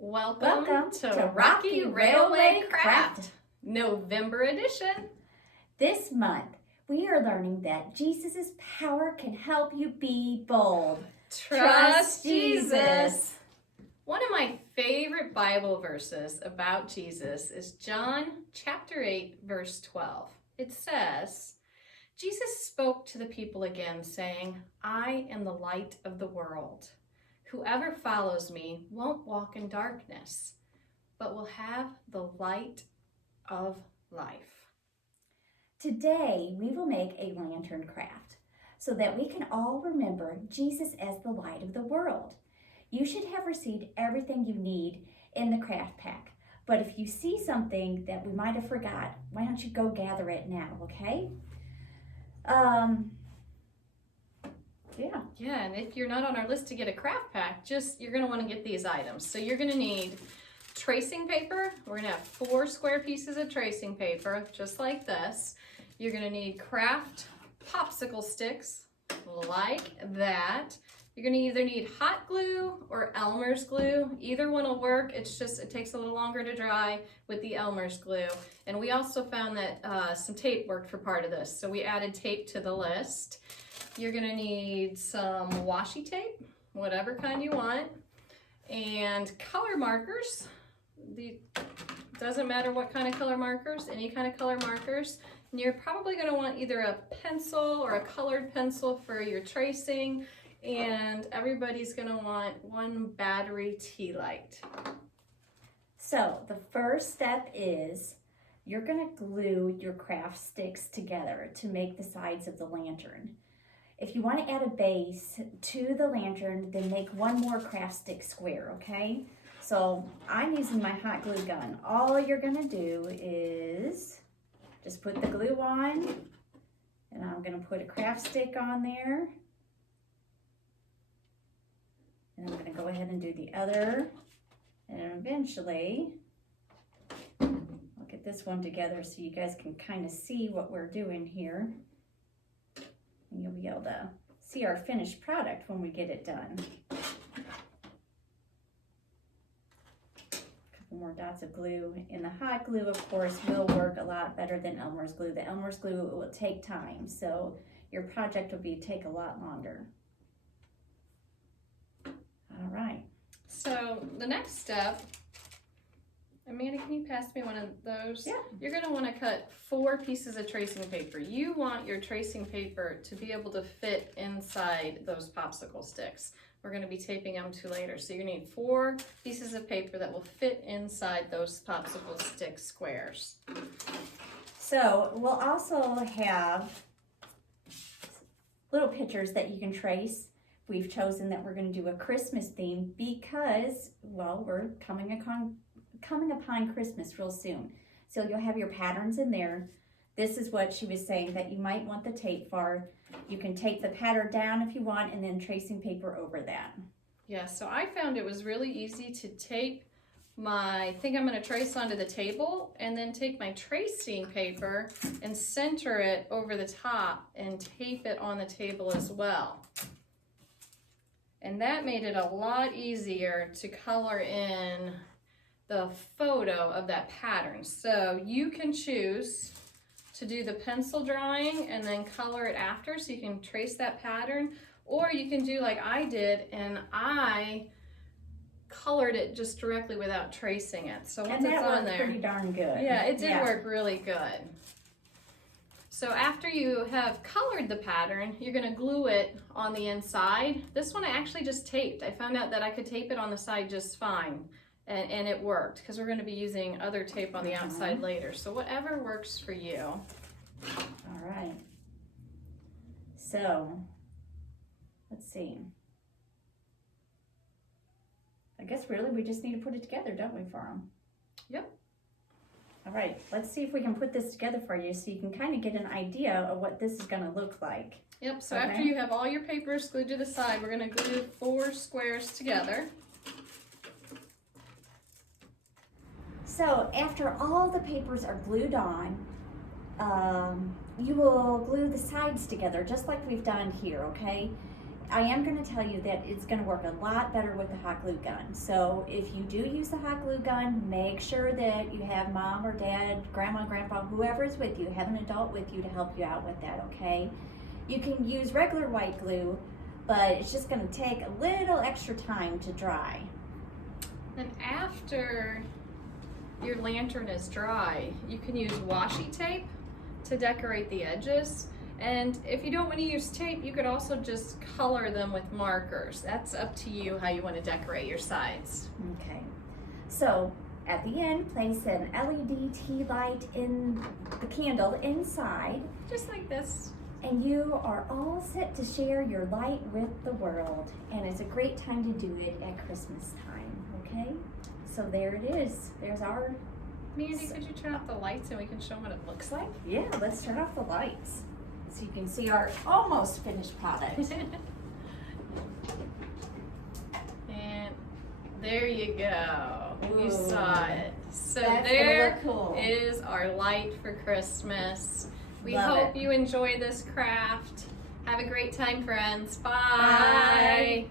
Welcome to Rocky Railway Craft, November edition. This month, we are learning that Jesus' power can help you be bold. Trust Jesus. One of my favorite Bible verses about Jesus is John chapter 8, verse 12. It says, Jesus spoke to the people again, saying, I am the light of the world. Whoever follows me won't walk in darkness, but will have the light of life. Today, we will make a lantern craft so that we can all remember Jesus as the light of the world. You should have received everything you need in the craft pack, but if you see something that we might have forgot, why don't you go gather it now, okay? Yeah, and if you're not on our list to get a craft pack, you're going to want to get these items. So you're going to need tracing paper. We're going to have 4 square pieces of tracing paper, just like this. You're going to need craft popsicle sticks, like that. You're going to either need hot glue or Elmer's glue. Either one will work. It takes a little longer to dry with the Elmer's glue. And we also found that some tape worked for part of this, so we added tape to the list. You're gonna need some washi tape, whatever kind you want, and color markers. Doesn't matter what kind of color markers, any kind of color markers. And you're probably gonna want either a pencil or a colored pencil for your tracing, and everybody's gonna want 1 battery tea light. So the first step is you're gonna glue your craft sticks together to make the sides of the lantern. If you want to add a base to the lantern, then make 1 more craft stick square, okay? So I'm using my hot glue gun. All you're gonna do is just put the glue on, and I'm gonna put a craft stick on there. And I'm gonna go ahead and do the other. And eventually, I'll get this one together so you guys can kind of see what we're doing here. And you'll be able to see our finished product when we get it done. A couple more dots of glue. And the hot glue, of course, will work a lot better than Elmer's glue. The Elmer's glue will take time, so your project will take a lot longer. All right. So the next step, Amanda, can you pass me one of those? Yeah. You're going to want to cut 4 pieces of tracing paper. You want your tracing paper to be able to fit inside those popsicle sticks. We're going to be taping them to later. So you need 4 pieces of paper that will fit inside those popsicle stick squares. So we'll also have little pictures that you can trace. We've chosen that we're going to do a Christmas theme because, well, we're coming upon Christmas real soon. So you'll have your patterns in there. This is what she was saying that you might want the tape for. You can tape the pattern down if you want and then tracing paper over that. Yeah, so I found it was really easy to tape my thing I'm going to trace onto the table and then take my tracing paper and center it over the top and tape it on the table as well. And that made it a lot easier to color in the photo of that pattern. So you can choose to do the pencil drawing and then color it after so you can trace that pattern, or you can do like I did and I colored it just directly without tracing it. So once it's on there, pretty darn good. Yeah, it did work really good. So after you have colored the pattern, you're going to glue it on the inside. This one I actually just taped. I found out that I could tape it on the side just fine. And it worked because we're going to be using other tape on the outside later. So whatever works for you. All right. So, let's see. I guess really we just need to put it together, don't we, for them? Yep. All right. Let's see if we can put this together for you so you can kind of get an idea of what this is going to look like. Yep. So after you have all your papers glued to the side, we're going to glue 4 squares together. So after all the papers are glued on, you will glue the sides together just like we've done here, okay? I am going to tell you that it's going to work a lot better with the hot glue gun. So if you do use the hot glue gun, make sure that you have mom or dad, grandma, grandpa, whoever is with you, have an adult with you to help you out with that, okay? You can use regular white glue, but it's just going to take a little extra time to dry. And after your lantern is dry, you can use washi tape to decorate the edges. And if you don't want to use tape, you could also just color them with markers. That's up to you how you want to decorate your sides. Okay. So at the end, place an LED tea light in the candle inside. Just like this. And you are all set to share your light with the world. And it's a great time to do it at Christmas time, okay? So there it is. There's our... Mandy, could you turn off the lights and we can show them what it looks like? Yeah, let's turn off the lights so you can see our almost finished product. And there you go. Ooh, you saw it. So that's there cool. is our light for Christmas. We Love hope it. you enjoy this craft. Have a great time, friends. Bye. Bye.